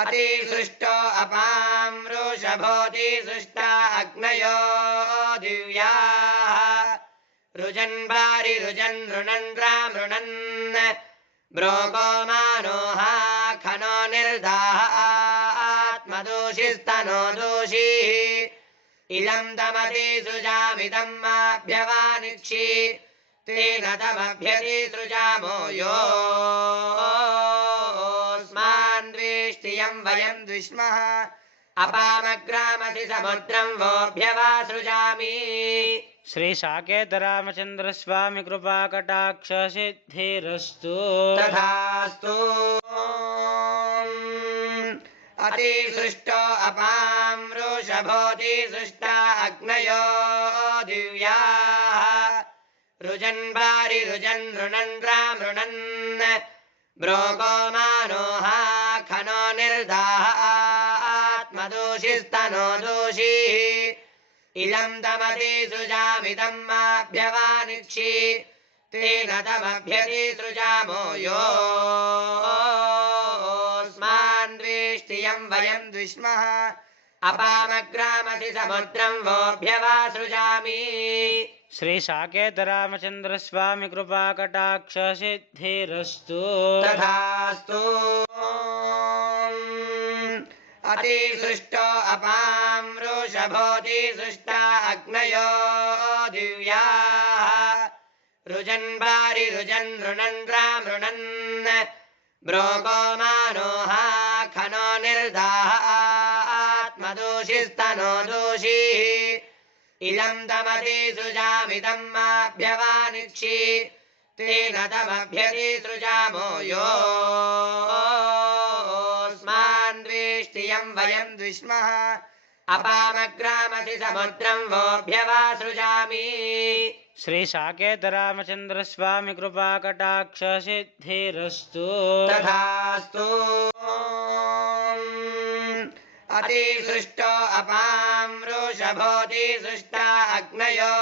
अतिसृष्टो अपां वृषभोति सृष्टा अग्नयो दिव्याः। रुजन् वारि रुजन् रुणन् रामृणन् ब्रोगो मानोहा खनो निर्दाः आत्मदोषिस्तनो दोषीः। इदम् तमति सृजामिदम् माभ्यवानिक्षि। तेन तमभ्यति सृजामो योऽस्मान् द्वेष्टियम् वयम् द्विष्मः अपामग्रामसि समुद्रम् वोऽभ्यवा सृजामि। श्रीशाकेतरामचन्द्रस्वामि कृपाकटाक्षसिद्धिरस्तु तथास्तु। अतिसृष्टो अपां वृषभोति सृष्टा अग्नयो दिव्याः। रुजन् वारि रुजन् रुणन् रामृणन्। ब्रोगो मानोहा आत्मदोषिस्तनो दोषीः इदम् तमति सृजामिदम् माभ्यवानिक्षि। तेन तमभ्यति सृजामो योऽस्मान् द्वेष्टियम् वयम् द्विष्मः। अपामग्रामसि समुद्रम् वोऽभ्यवा सृजामि। श्रीशाकेतरामचन्द्रस्वामि कृपाकटाक्षसिद्धिरस्तु। तथास्तु अतिसृष्टो अपां वृषभोति सृष्टा अग्नयो दिव्याः। रुजन् वारि रुजन् रुणन् रामृणन् ब्रोगो मानोहा खनो निर्दाः आत्मदोषिस्तनो दोषीः। इदम् तमति सृजामिदम् माभ्यवानिक्षि। तेन तमभ्यति सृजामो योऽस्मान् द्वेष्टियम् वयम् द्विष्मः अपामग्रामसि समुद्रम् वोऽभ्यवा सृजामि श्रीशाकेतरामचन्द्रस्वामि कृपाकटाक्षसिद्धिरस्तु तथास्तु। अतिसृष्टो अपां वृषभोति सृष्टा अग्नयो।